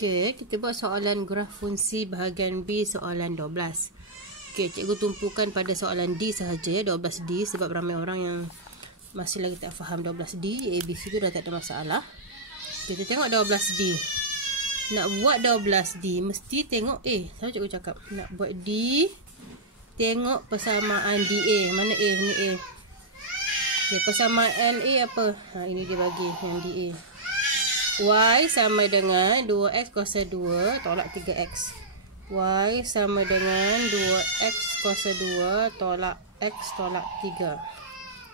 Okey, kita buat soalan graf fungsi bahagian B soalan 12. Okey, cikgu tumpukan pada soalan D sahaja ya, 12D, sebab ramai orang yang masih lagi tak faham 12D. ABC tu dah tak ada masalah. Kita tengok 12D. Nak buat 12D mesti tengok A. Selalu cikgu cakap nak buat D, tengok persamaan DA. Mana A? Ni A. Okey, persamaan A apa? Ini dia bagi yang DA. Y sama dengan 2x kuasa 2 tolak 3x. Y sama dengan 2x kuasa 2 tolak x tolak 3.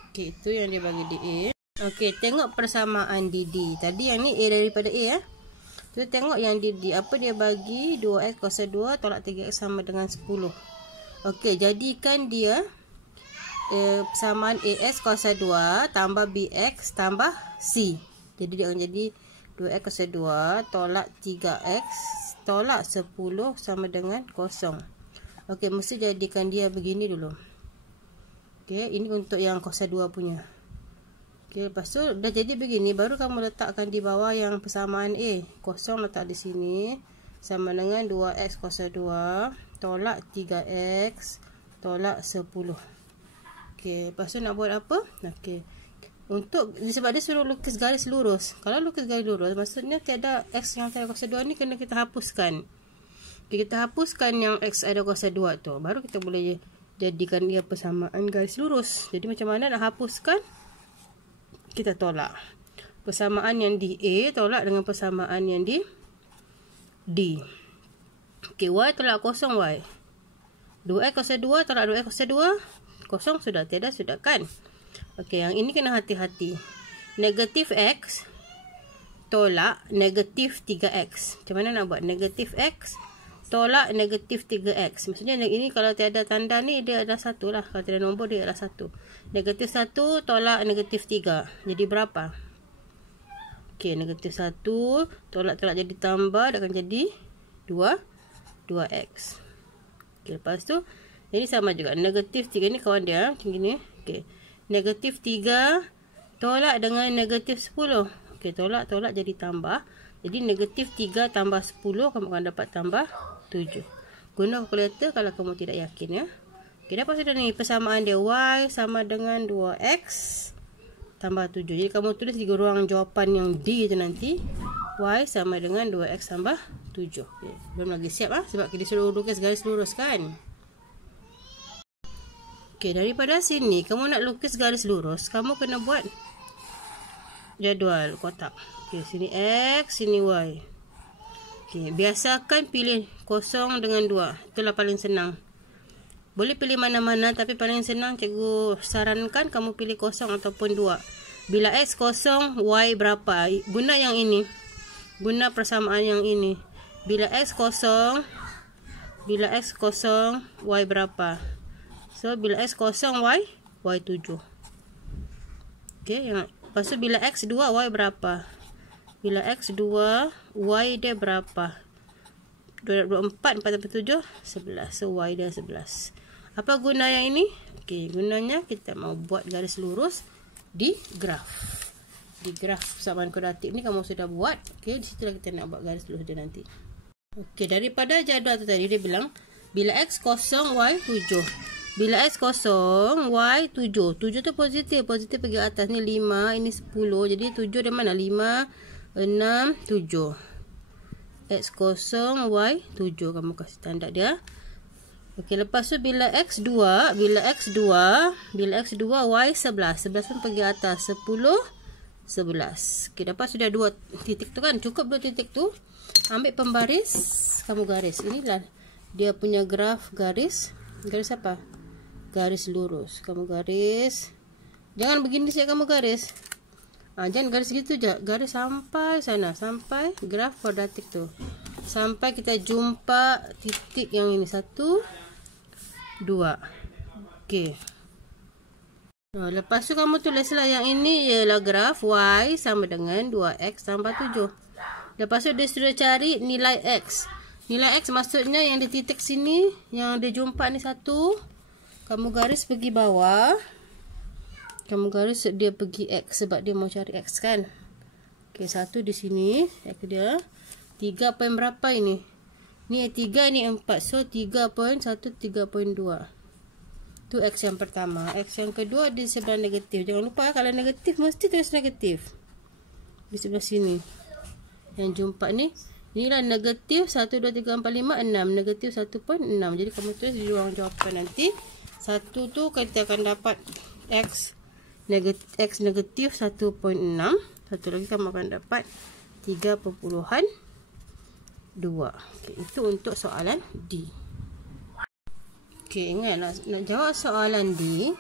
Okey, itu yang dia bagi di A. Okey, tengok persamaan di D. Tadi yang ni A daripada A ya. Kita tengok yang di D. Apa dia bagi? 2x kuasa 2 tolak 3x sama dengan 10. Okey, jadikan dia persamaan AX kuasa 2 tambah BX tambah C. Jadi dia akan jadi 2x kuasa 2 tolak 3x tolak 10 sama dengan 0. Okey, mesti jadikan dia begini dulu. Okey, ini untuk yang kuasa 2 punya. Okey, lepas tu dah jadi begini, baru kamu letakkan di bawah yang persamaan A. 0 letak di sini sama dengan 2x kuasa 2 tolak 3x tolak 10. Okey, lepas tu nak buat apa? Okey. Untuk sebab dia suruh lukis garis lurus. Kalau lukis garis lurus maksudnya tiada x yang ada kuasa 2 ni kena kita hapuskan. Okay, kita hapuskan yang x ada kuasa 2 tu. Baru kita boleh jadikan dia persamaan garis lurus. Jadi macam mana nak hapuskan? Kita tolak. Persamaan yang di A tolak dengan persamaan yang di D. Okey, y tolak 0 y. 2x kuasa 2 tolak 2x kuasa 2. 0 sudah tiada sudah kan? Okey, yang ini kena hati-hati. Negatif x tolak negatif 3x. Macam mana nak buat? Negatif x tolak negatif 3x. Maksudnya ini kalau tiada tanda ni dia adalah 1 lah. Kalau tiada nombor dia adalah 1. Negatif 1 tolak negatif 3. Jadi berapa? Okey, negatif 1 tolak-tolak jadi tambah. Dia akan jadi 2x. Okey, lepas tu ini sama juga. Negatif 3 ni kawan dia macam ni. Okey. Negatif 3 tolak dengan negatif 10. Okey, tolak-tolak jadi tambah. Jadi negatif 3 tambah 10 kamu akan dapat tambah 7. Guna kalkulator kalau kamu tidak yakin ya. Okey, dapat sudah ni persamaan dia. Y sama dengan 2x tambah 7. Jadi kamu tulis di ruang jawapan yang D tu nanti. Y sama dengan 2x tambah 7. Okey, belum lagi siap sebab kita suruh lukis garis lurus kan. Okey, daripada sini kamu nak lukis garis lurus, kamu kena buat jadual kotak. Okey, sini x, sini y. Okey, biasakan pilih 0 dengan 2. Itulah paling senang. Boleh pilih mana-mana tapi paling senang cikgu sarankan kamu pilih 0 ataupun 2. Bila x 0, y berapa? Guna yang ini. Guna persamaan yang ini. Bila x 0, y berapa? So, bila x 0, y 7. Okey, lepas tu bila x 2, y berapa? Bila x 2, y dia berapa? 24, 4 tambah 7, 11. So, y dia 11. Apa guna yang ini? Okey, gunanya kita mau buat garis lurus di graf. Di graf persamaan kuadratik ni kamu sudah buat. Okey, di situ kita nak buat garis lurus dia nanti. Okey, daripada jadual tu tadi dia bilang bila x 0, y 7. Bila x 0, y 7. 7 tu positif. Positif pergi atas. Ni 5. Ini 10. Jadi 7 dari mana? 5, 6, 7. X 0, y 7. Kamu kasih tanda dia. Okey, lepas tu bila x 2. Bila x 2, y 11. 11 pun pergi atas. 10, 11. Okey, dapat sudah 2 titik tu kan. Cukup 2 titik tu. Ambil pembaris. Kamu garis. Inilah dia punya graf garis. Garis apa? Garis lurus. Kamu garis. Jangan begini saja kamu garis. Jangan garis gitu je. Garis sampai sana. Sampai graf kuadratik tu. Sampai kita jumpa titik yang ini. 1, 2. Okey. Lepas tu kamu tulislah yang ini ialah graf y sama dengan 2x tambah 7. Lepas tu dia sudah cari nilai x. Nilai x maksudnya yang di titik sini. Yang dia jumpa ni 1. Kamu garis pergi bawah. Kamu garis dia pergi x sebab dia mau cari x kan. Okey, 1 di sini x dia. 3 poin berapa ini? Ni 3, ni 4. So 3.1, 3.2. Tu X yang pertama. X yang kedua di sebelah negatif. Jangan lupa kalau negatif mesti tulis negatif. Di sebelah sini. Yang jumpa ni. Inilah negatif 1, 2, 3, 4, 5, 6. Negatif 1.6. Jadi kamu tulis di ruang jawapan nanti. 1 tu kita akan dapat X negatif 1.6. Satu lagi kamu akan dapat 3.2. Okay, itu untuk soalan D. Okay, ingat nak jawab soalan D.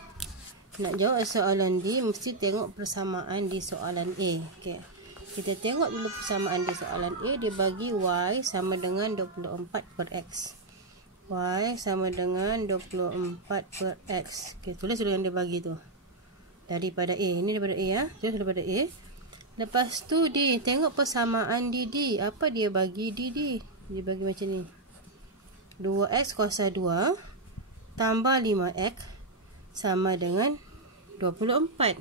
Nak jawab soalan D mesti tengok persamaan di soalan A. Okay. Kita tengok dulu persamaan di soalan A. Dia bagi Y sama dengan 24 per X. Y sama dengan 24 per X. Okay, tulis dulu yang dia bagi tu. Daripada A. Ini daripada A ya. Tulis daripada A. Lepas tu D. Tengok persamaan di D. Apa dia bagi di D? Dia bagi macam ni. 2X kuasa 2 tambah 5X sama dengan 24.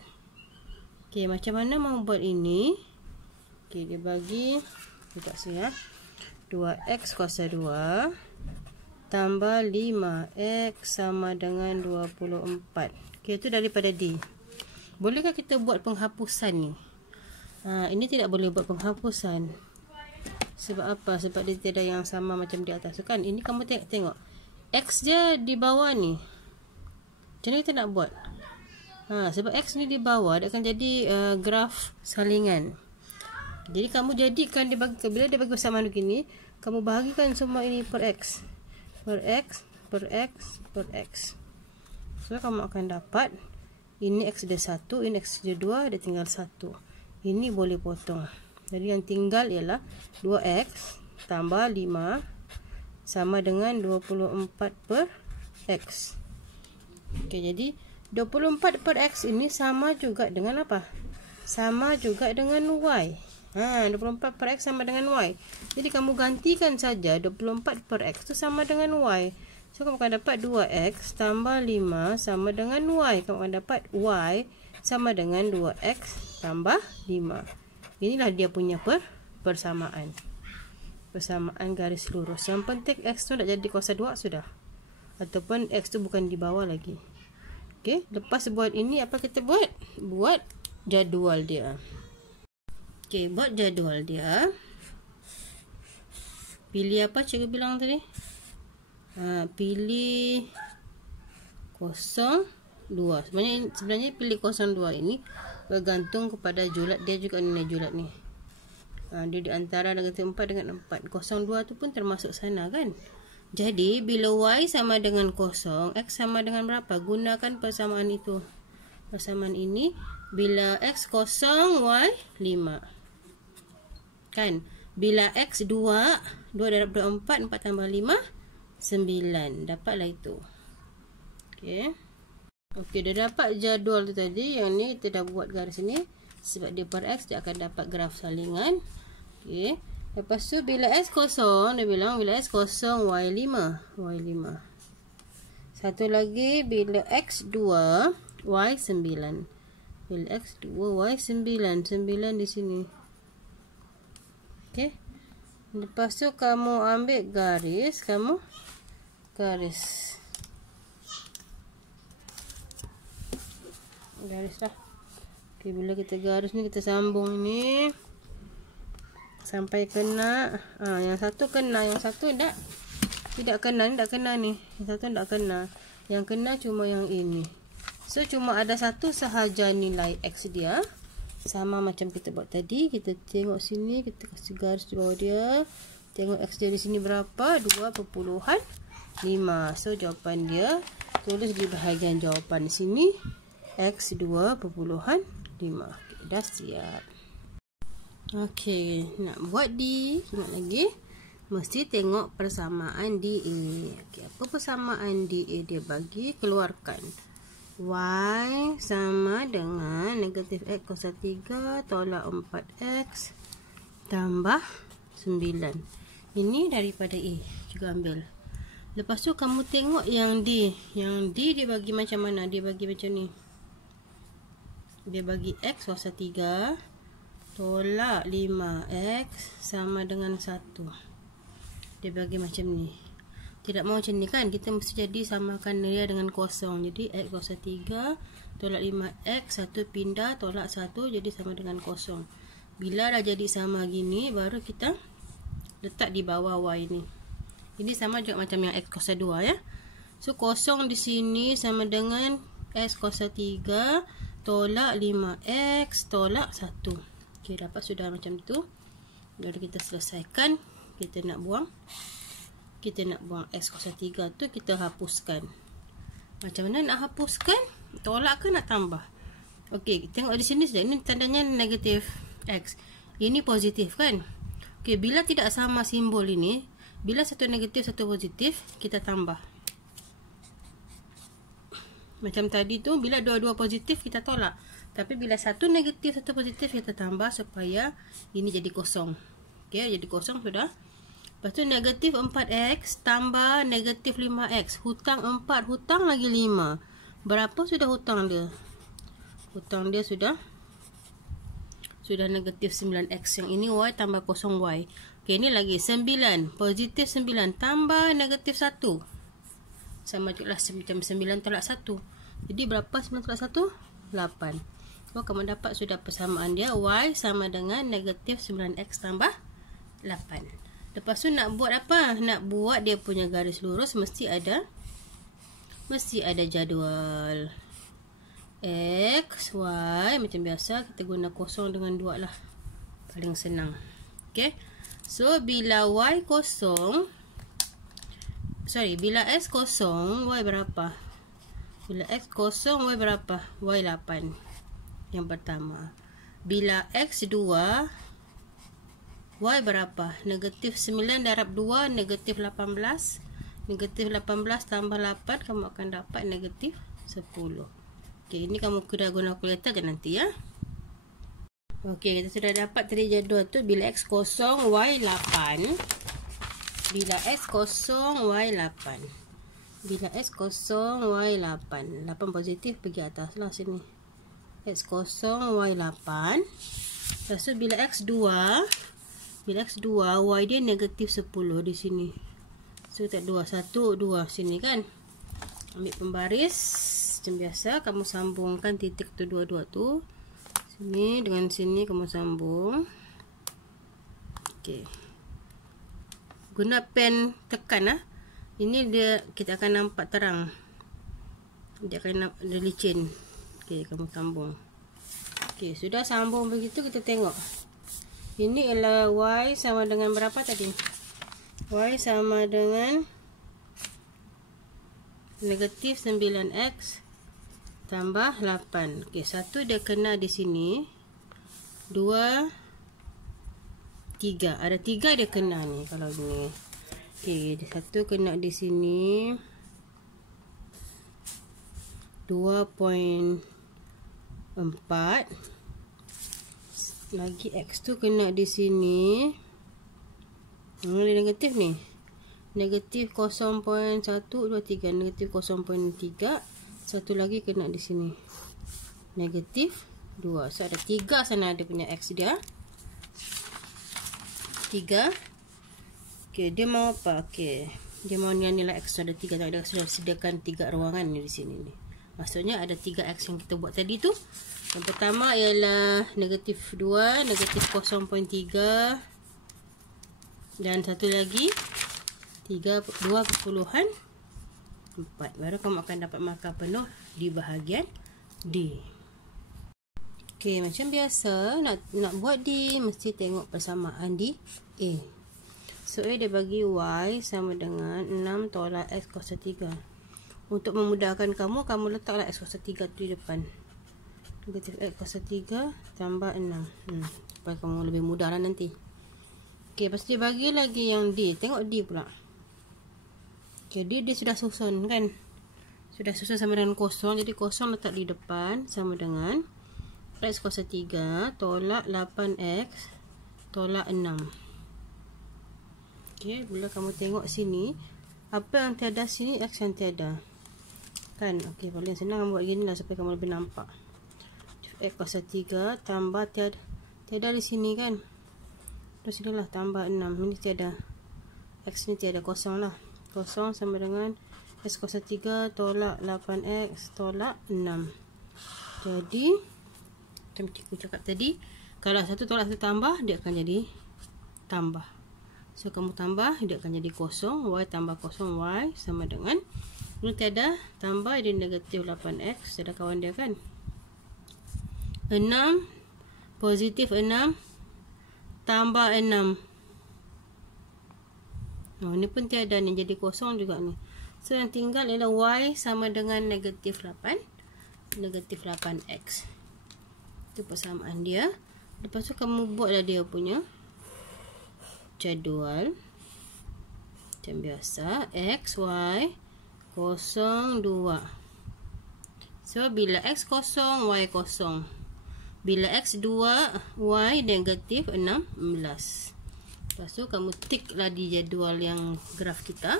Okay, macam mana mau buat ini? Okay, dia bagi dekat sini ya. 2X kuasa 2 tambah 5X sama dengan 24. Okay, itu daripada D. Bolehkah kita buat penghapusan ni? Ini tidak boleh buat penghapusan. Sebab apa? Sebab dia tidak yang sama macam di atas. So, kan? Ini kamu tengok. X dia di bawah ni. Macam mana kita nak buat? Sebab X ni di bawah, dia akan jadi graf salingan. Jadi kamu jadikan dia bagi, bila dia bagi persamaan begini, kamu bahagikan semua ini per X. Per X, per X, per X. So kamu akan dapat ini X dia 1, ini X dia 2, dia tinggal 1. Ini boleh potong. Jadi yang tinggal ialah 2X tambah 5 sama dengan 24 per X. Okay, jadi 24 per X ini sama juga dengan apa? Sama juga dengan Y. 24 per X sama dengan Y. Jadi kamu gantikan saja 24 per X itu sama dengan Y. So kamu akan dapat 2X tambah 5 sama dengan Y. Kamu akan dapat Y sama dengan 2X tambah 5. Inilah dia punya persamaan. Persamaan garis lurus. Yang penting X tu nak jadi kuasa 2 sudah. Ataupun X tu bukan di bawah lagi. Okey, lepas buat ini apa kita buat? Buat jadual dia. Okey, buat jadual dia. Pilih apa cikgu bilang tadi? Pilih 02. Sebenarnya pilih 02 ini bergantung kepada julat dia juga, nilai julat ni. Dia di antara negatif 4 dengan 4. 02 tu pun termasuk sana kan. Jadi bila Y sama dengan 0, X sama dengan berapa? Gunakan persamaan itu. Persamaan ini bila X 0, Y 5. Kan? Bila X 2 daripada 4 tambah 5 9. Dapatlah itu. Okey. Okey, dah dapat jadual tu tadi. Yang ni kita dah buat garis ni. Sebab dia per X, dia akan dapat graf salingan. Okey. Lepas tu bila X 0, dia bilang bila X 0, Y 5. Y 5. Satu lagi bila X 2, Y 9. Bila X 2, Y 9. 9 di sini. Okey. Lepas tu kamu ambil garis. Garis lah. Okey, bila kita garis ni, kita sambung ni. Sampai kena. Yang satu kena. Yang satu tidak kena. Ni tak kena ni. Yang satu tak kena. Yang kena cuma yang ini. So, cuma ada satu sahaja nilai X dia. Sama macam kita buat tadi. Kita tengok sini. Kita kasih garis di bawah dia. Tengok X dia di sini berapa? 2.5. So, jawapan dia. Tulis di bahagian jawapan sini. X 2.5. Dah siap. Okey, nak buat D. Ingat lagi. Mesti tengok persamaan DA. Okey, apa persamaan DA dia bagi? Keluarkan. Y sama dengan negatif X kuasa 3 tolak 4X tambah 9. Ini daripada A. Juga ambil. Lepas tu kamu tengok yang D. Yang D dia bagi macam mana? Dia bagi macam ni. Dia bagi X kuasa 3 tolak 5x sama dengan 1. Dia bagi macam ni. Tidak mau macam ni kan, kita mesti jadi samakan dia dengan kosong. Jadi x kuasa 3 tolak 5x, 1 pindah, tolak 1, jadi sama dengan kosong. Bila dah jadi sama gini, baru kita letak di bawah y ni. Ini sama juga macam yang x kuasa 2 ya. So kosong di sini sama dengan x kuasa 3 tolak 5x tolak 1. Okey, dapat sudah macam tu. Jadi kita selesaikan. Kita nak buang x kuasa 3 tu, kita hapuskan. Macam mana nak hapuskan? Tolak ke nak tambah? Okey, tengok di sini sudah. Ini tandanya negatif x. Ini positif kan? Okey, bila tidak sama simbol ini, bila satu negatif satu positif, kita tambah. Macam tadi tu, bila dua-dua positif kita tolak. Tapi bila satu negatif satu positif kita tambah supaya ini jadi kosong. Okey, jadi kosong sudah. Lepas tu negatif 4x tambah negatif 5x. Hutang 4, hutang lagi 5. Berapa sudah hutang dia? Hutang dia sudah negatif 9x. Yang ini y tambah 0y. Okey, ini lagi 9. Positif 9 tambah negatif 1. Sama juga lah macam 9 tolak 1. Jadi berapa 9 tolak 1? 8. So, kamu dapat sudah persamaan dia. Y sama dengan negatif 9x tambah 8. Lepas tu nak buat apa? Nak buat dia punya garis lurus mesti ada jadual. X, Y macam biasa kita guna kosong dengan 2 lah. Paling senang. Okey. So bila Y kosong, bila X kosong, Y berapa? Bila X kosong, Y berapa? Y 8. Yang pertama. Bila X 2, Y berapa? Negatif 9 darab 2, negatif 18. Negatif 18 tambah 8, kamu akan dapat negatif 10. Okey, ini kamu kena guna kalkulator je nanti ya. Okey, kita sudah dapat tadi jadual tu. Bila X kosong, Y 8. Bila X kosong, Y 8. Bila X kosong, Y 8. 8 positif pergi atas lah sini. X kosong, Y 8. Lepas tu bila X 2, y dia negatif 10 di sini. So tak 2, 1, 2 sini kan. Ambil pembaris macam biasa, kamu sambungkan titik tu dua-dua tu. Sini dengan sini kamu sambung. Okey. Guna pen tekan lah. Ini dia kita akan nampak terang. Dia akan ada licin. Okey, kamu sambung. Okey, sudah sambung begitu kita tengok. Ini adalah y sama dengan berapa tadi? Y sama dengan negatif 9x tambah 8. Okey, 1 dia kena di sini. 2, 3. Ada 3 dia kena ni kalau ni. Okey, 1 kena di sini. 2.4. Lagi X tu kena di sini. Ini negatif ni. Negatif 0.123. Negatif 0.3. Satu lagi kena di sini. Negatif 2. So ada 3 sana, ada punya X dia. 3. Okey, dia mau apa? Okey, dia mau nilai X ada 3. Dia sudah sediakan 3 ruangan ni di sini ni. Maksudnya ada 3X yang kita buat tadi tu. Yang pertama ialah negatif 2, negatif 0.3 dan satu lagi 2.4. Baru kamu akan dapat markah penuh di bahagian D. Okey, macam biasa nak buat D mesti tengok persamaan di A. So A dia bagi Y sama dengan 6 tolak X kuasa 3. Untuk memudahkan kamu letaklah X kuasa 3 tu di depan. Negatif X kuasa 3 tambah 6. Supaya kamu lebih mudah lah nanti. Okey, lepas dia bagi lagi yang D. Tengok D pula. Jadi dia sudah susun kan. Sudah susun sama dengan kosong. Jadi kosong letak di depan sama dengan X kuasa 3 tolak 8X tolak 6. Okey, bila kamu tengok sini, apa yang tiada sini, X yang tiada. Kan? Okey, paling senang kamu buat gini lah supaya kamu lebih nampak. X kuasa 3 tambah tiada Tiada di sini kan. Terus inilah tambah 6. Ini tiada. X ni tiada, kosong lah. Kosong sama dengan X kuasa 3 tolak 8X tolak 6. Jadi macam cikgu cakap tadi, kalau satu tolak satu tambah, dia akan jadi tambah. So kamu tambah, dia akan jadi kosong. Y tambah kosong, Y sama dengan, ini tiada, tambah jadi negatif 8X. Tiada kawan dia kan. 6 positif 6 tambah 6. Ini pun tiada ni, jadi kosong juga ni. So yang tinggal ialah Y sama dengan negatif 8. Negatif 8X. Itu persamaan dia. Lepas tu kamu buatlah dia punya jadual. Macam biasa. X, Y, 0, 2. So bila X kosong, Y kosong. Bila X 2, Y negatif 16. Lepas tu kamu tick lah di jadual yang graf kita.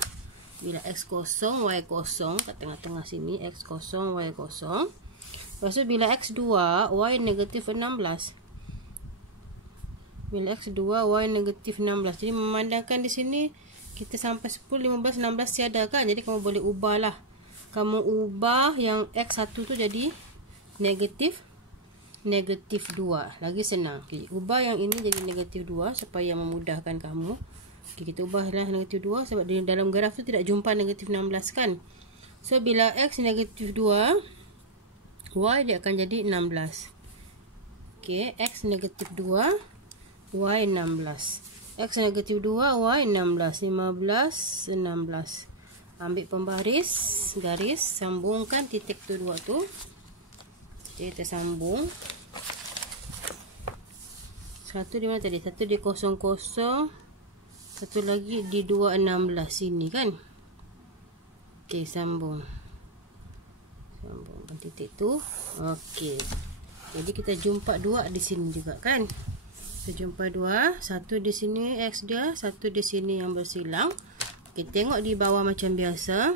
Bila X kosong, Y kosong. Kat tengah-tengah sini X kosong, Y kosong. Lepas tu bila X 2, Y negatif 16. Bila X 2, Y negatif 16. Jadi memandangkan di sini kita sampai 10, 15, 16 tiada kan. Jadi kamu boleh ubah lah. Kamu ubah yang X1 tu jadi negatif 2. Lagi senang. Okay. Ubah yang ini jadi negatif 2 supaya memudahkan kamu. Okay, kita ubahlah negatif 2 sebab di dalam graf tu tidak jumpa negatif 16 kan. So bila X negatif 2, Y dia akan jadi 16. Okay, X negatif 2, Y 16. X negatif 2, Y 16. 15, 16. Ambil pembaris, garis, sambungkan titik tu dua tu. Jadi kita sambung. Satu di mana tadi? Satu di 00. Satu lagi di 216 sini kan. Okay, sambung. Sambungkan titik tu. Okey. Jadi kita jumpa 2 di sini juga kan. Kita jumpa 2, satu di sini X dia, satu di sini yang bersilang. Kita tengok di bawah macam biasa.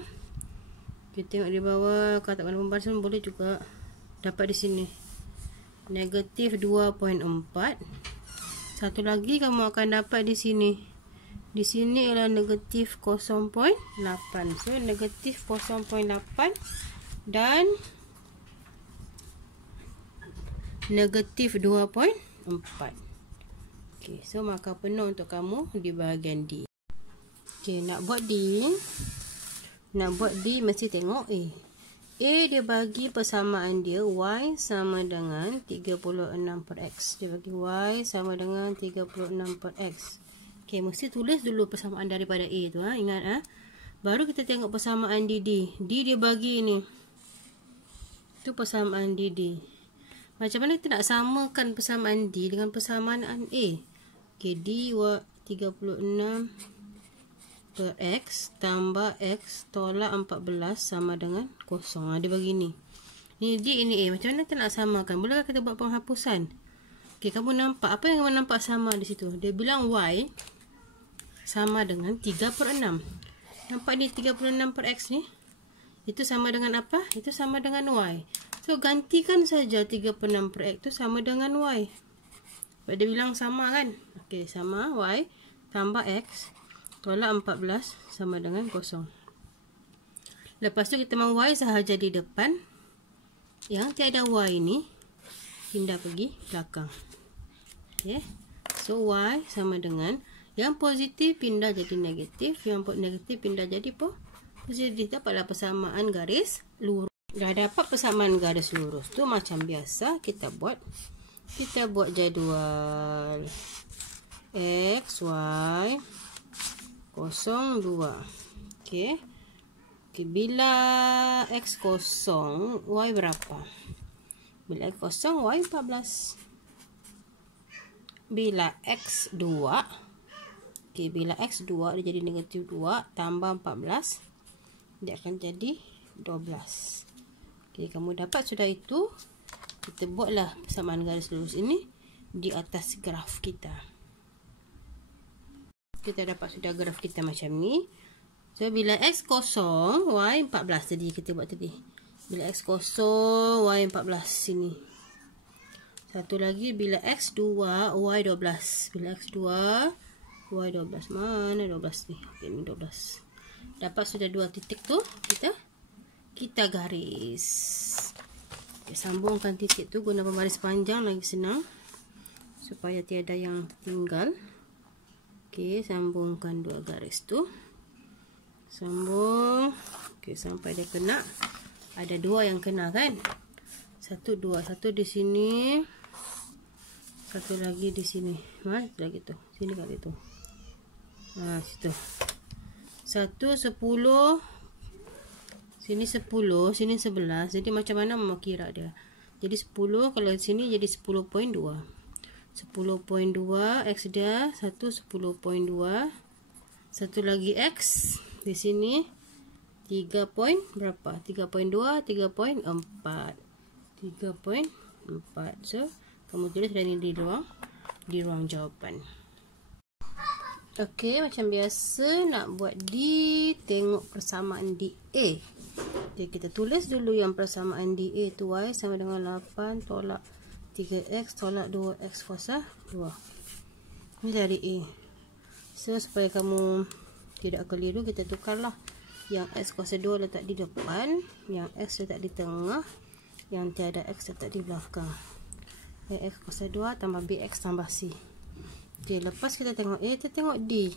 Kita tengok di bawah, katakan pembarisan boleh juga dapat di sini. Negatif 2.4. Satu lagi kamu akan dapat di sini. Di sini ialah negatif 0.8. So negatif 0.8 dan negatif 2.4. Okey, so maka penuh untuk kamu di bahagian D. Okey, nak buat D mesti tengok A. A dia bagi persamaan dia Y sama dengan 36 per X. Dia bagi Y sama dengan 36 per X. Okey, mesti tulis dulu persamaan daripada A tu, ingat Baru kita tengok persamaan di D. D dia bagi ni. Itu persamaan di D. Macam mana kita nak samakan persamaan D dengan persamaan A? Okey, D 36 per X tambah X tolak 14 sama dengan 0. Dia bagi ni. Ni D, ini A. Macam mana kita nak samakan? Bolehkah kita buat penghapusan? Okey, kamu nampak. Apa yang kamu nampak sama di situ? Dia bilang Y sama dengan 3 per 6. Nampak ni 36 per X ni? Itu sama dengan apa? Itu sama dengan Y. So, gantikan saja 3 per 6 per X itu sama dengan Y. Sebab dia bilang sama kan? Okey, sama Y tambah X tolak 14 sama dengan 0. Lepas tu kita mahu Y sahaja di depan. Yang tiada Y ni pindah pergi belakang. Okay. So, Y sama dengan yang positif pindah jadi negatif. Yang negatif pindah jadi positif. Dapatlah persamaan garis lurus. Dah dapat persamaan garis lurus tu macam biasa kita buat jadual X, Y 02. Okey. Bila X kosong, Y berapa? Bila X kosong, Y 14. Bila X 2, bila X 2 dia jadi negatif 2 tambah 14, dia akan jadi 12. Kamu dapat sudah itu. Kita buatlah persamaan garis lurus ini di atas graf kita. Kita dapat sudah graf kita macam ni. So bila X kosong, Y 14 tadi kita buat tadi. Bila X kosong, Y 14 sini. Satu lagi bila X 2, Y 12. Bila X 2, Y 12. Mana 12 ni? Okay, ni 12. Dapat sudah 2 titik tu, kita garis. Okay, sambungkan titik tu guna pembaris panjang lagi senang. Supaya tiada yang tinggal. Okay, sambungkan 2 garis tu. Sambung. Okay, sampai dia kena. Ada 2 yang kena kan? 1, 2. 1 di sini. 1 lagi di sini. Satu lagi tu. Sini kali tu. Situ. 1, 10. Sini 10. Sini 11. Jadi macam mana mau kira dia? Jadi 10. Kalau di sini jadi 10.2. 10.2. X dia. 1, 10.2. Satu lagi X. Di sini. 3 point berapa? 3.2. 3.4. 3.4. So, kamu tulis dan ini di ruang jawapan. Okey, macam biasa nak buat D, tengok persamaan DA. Okay, kita tulis dulu yang persamaan DA tu Y sama dengan 8 tolak 3X tolak 2X kuasa 2. Ini dari A. So, supaya kamu tidak keliru, kita tukarlah. Yang X kuasa 2 letak di depan, yang X letak di tengah, yang tiada X letak di belakang. X kuasa 2 tambah BX tambah C. Okay, lepas kita tengok A, kita tengok D.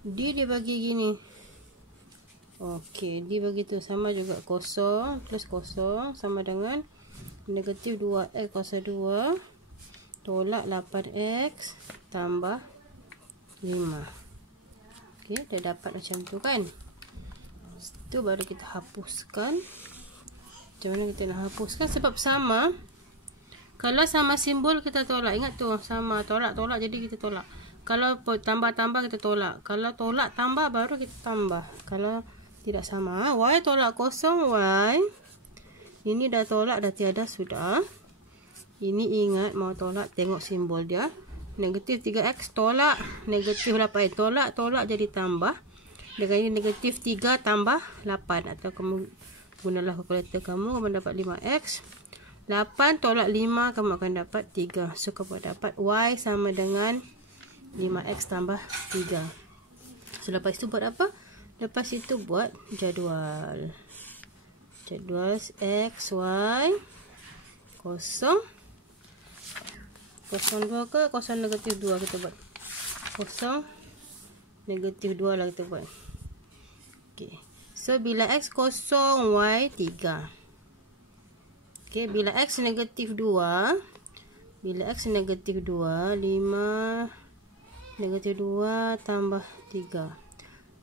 D dia bagi gini. Okay, D bagi tu sama juga kosong plus kosong sama dengan negatif 2X kuasa 2 tolak 8X tambah 5. Okay, dah dapat macam tu kan. Itu baru kita hapuskan. Macam mana kita nak hapuskan? Sebab sama. Kalau sama simbol kita tolak. Ingat tu, sama tolak jadi kita tolak. Kalau tambah kita tolak. Kalau tolak tambah baru kita tambah. Kalau tidak sama, Y tolak kosong Y. Ini dah tolak dah tiada sudah. Ini ingat mau tolak, tengok simbol dia. Negatif 3X tolak, negatif 8 tolak jadi tambah. Dengan ini negatif 3 tambah 8. Atau kamu gunalah kalkulator kamu dapat 5X. 8 tolak 5 kamu akan dapat 3. So kamu dapat Y sama dengan 5X tambah 3. So lepas itu buat apa? Lepas itu buat jadual. Jadual X, Y. Kosong. Kosong 2 ke? Kosong negatif 2 kita buat. Kosong negatif 2 lah kita buat. Okay. So bila X kosong, Y 3. Okay, bila X negatif 2, bila X negatif 2, 5 negatif 2 tambah 3.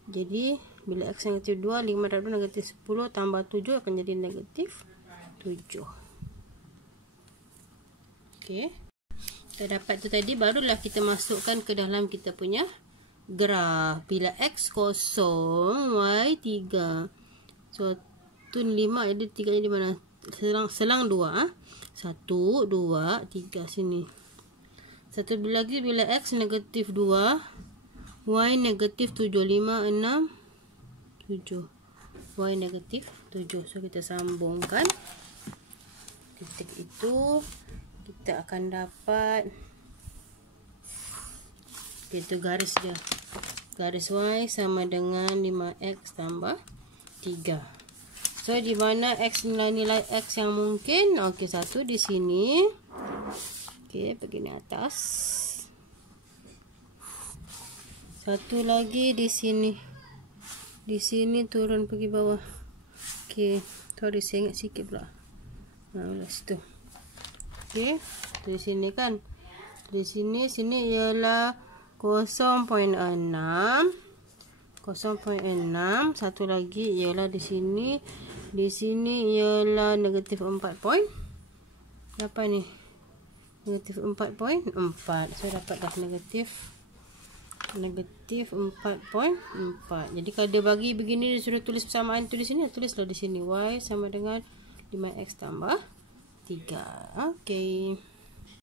Jadi, bila X negatif 2, 5 dan 2 negatif 10 tambah 7 akan jadi negatif 7. Okay. Kita dapat tu tadi, barulah kita masukkan ke dalam kita punya graf. Bila X kosong, Y 3. So, tu 5, jadi 3 jadi mana? Selang 2. 1, 2, 3 sini. Satu lagi bila X negatif 2, Y negatif 7, 5, 6, 7. Y negatif 7. So kita sambungkan titik itu, kita akan dapat itu garis dia. Garis Y sama dengan 5X tambah 3. So, di mana X nilai X yang mungkin? Okey, satu di sini. Okey, begini atas. Satu lagi di sini. Di sini turun pergi bawah. Okey, sorry saya ingat sikit pula. Nah, situ. Okey, di sini kan. Di sini ialah 0.6. 0.6. Satu lagi ialah di sini. Di sini ialah negatif 4 point. Apa ni? Negatif 4.4. So dapat dah negatif 4.4. Jadi kalau dia bagi begini, dia suruh tulis persamaan tu di sini, tulislah di sini Y sama dengan 5X tambah 3. Okey.